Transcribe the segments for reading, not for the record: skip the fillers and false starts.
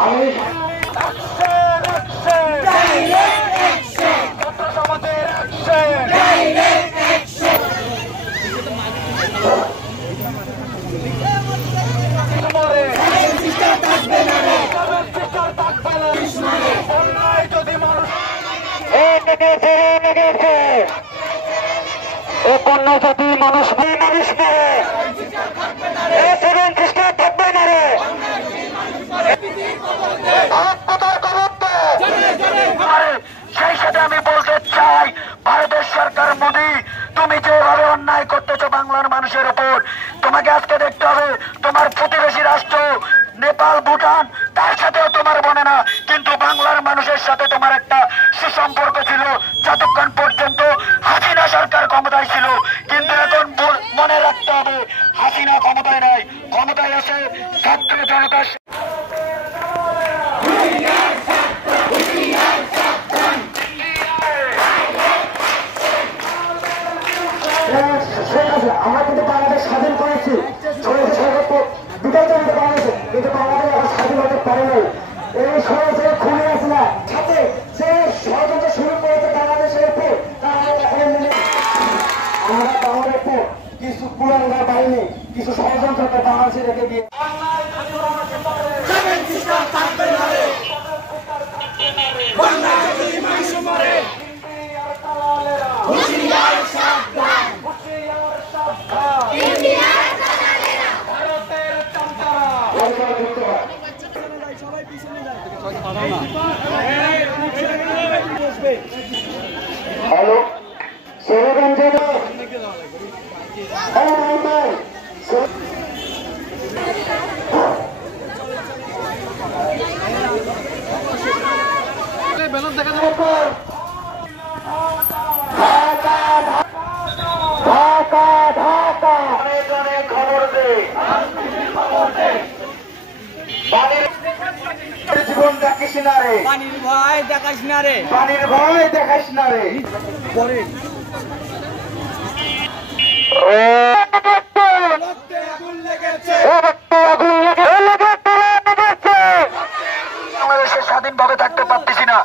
আমি জাতি মানুষ মানুষ থাকবে না রে। সেই সাথে আমি বলতে চাই, ভারতের সরকার মোদী, তুমি যেভাবে অন্যায় করতেছো বাংলার মানুষের উপর, তোমাকে আজকে দেখতে হবে তোমার প্রতিবেশী রাষ্ট্র নেপাল, ভুটান, তার সাথেও তোমার বনে না, কিন্তু বাংলার মানুষের সাথে তোমার একটা সুসম্পর্ক ছিল যতক্ষণ পর্যন্ত হাসিনা সরকার ক্ষমতায় ছিল। কিন্তু এখন মনে রাখতে হবে, হাসিনা ক্ষমতায় নাই, ক্ষমতায় আছে ছাত্র জনতা। আমরা কিন্তু বাংলাদেশ স্বাধীন করেছি, বিদায় জানতে বাংলাদেশে, কিন্তু বাংলাদেশ এখন স্বাধীন হতে পারে নাই। এই সরাসরি খুলে আছে না সাথে যে ষড়যন্ত্র শুরু করেছে বাংলাদেশের উপর, আমরা বাংলার উপর কিছু কুলাঙ্গার বাহিনী, কিছু ষড়যন্ত্রকে বাংলাদেশে রেখে দিয়ে হ্যালো সেরগঞ্জে ঢাকা ঢাকা খবর দে জীবন দেখিস না রে, পানির ভয় দেখাস না রে, পানির ভয় দেখাস না রে। পরে বাংলাদেশে স্বাধীনভাবে থাকতে পারতেছি না।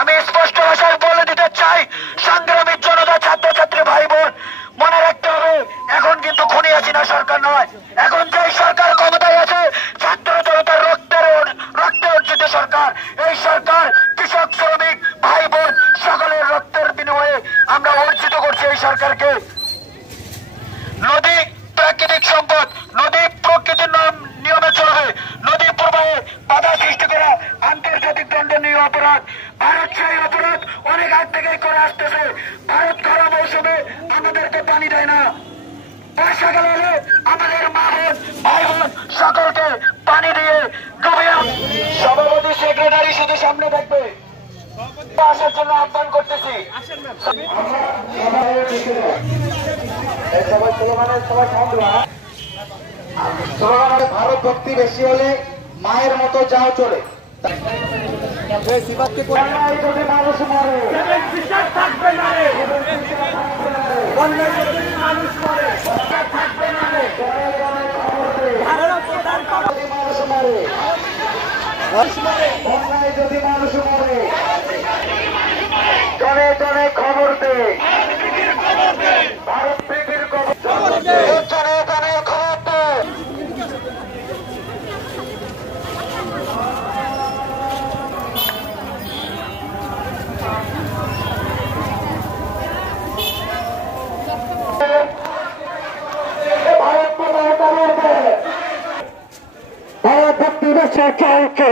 আমি স্পষ্ট ভাষায় বলে দিতে চাই, সংগ্রামী জনতা, ছাত্রছাত্রী ভাই বোন, মনে রাখতে হবে এখন কিন্তু খুনি হাসিনা সরকার নয়, এখন যে সরকার ক্ষমতায় আছে ছাত্র জনতার রক্তে অর্জিত সরকার। এই সরকার কৃষক, শ্রমিক, ভাই বোন সকলের রক্তের বিনিময়ে আমরা অর্জিত করছি এই সরকারকে। নদী প্রাকৃতিক সম্পদ, নদী প্রকৃতির নিয়মে চলবে, নদী প্রবাহে বাধা সৃষ্টি করা আন্তর্জাতিক দণ্ডনীয় অপরাধ। ভারত সেই অপরাধ অনেক আগ থেকেই করে আসতেছে। ভারত খরা মৌসুমে আমাদেরকে পানি দেয় না, বর্ষাকাল হলে আমাদের মা বোন, ভাই বোন সকলকে পানি দিয়ে ডুবিয়ে। সভাপতি, সেক্রেটারি শুধু সামনে থাকবে, আসার জন্য আহ্বান করতেছি। ভারত ভক্তি বেশি হলে মায়ের মতো যাও চলে। যদি মানুষ মরে থাকবে না রে, মানুষ মরে থাকবে না রে, মানুষ মরে, অন্যায় যদি মানুষ মরে, জনে জনে খবর দে, ভারত প্রীতির খবর দে, জনে জনে খবর দে। ভারত ভক্তি বেশি চলছে।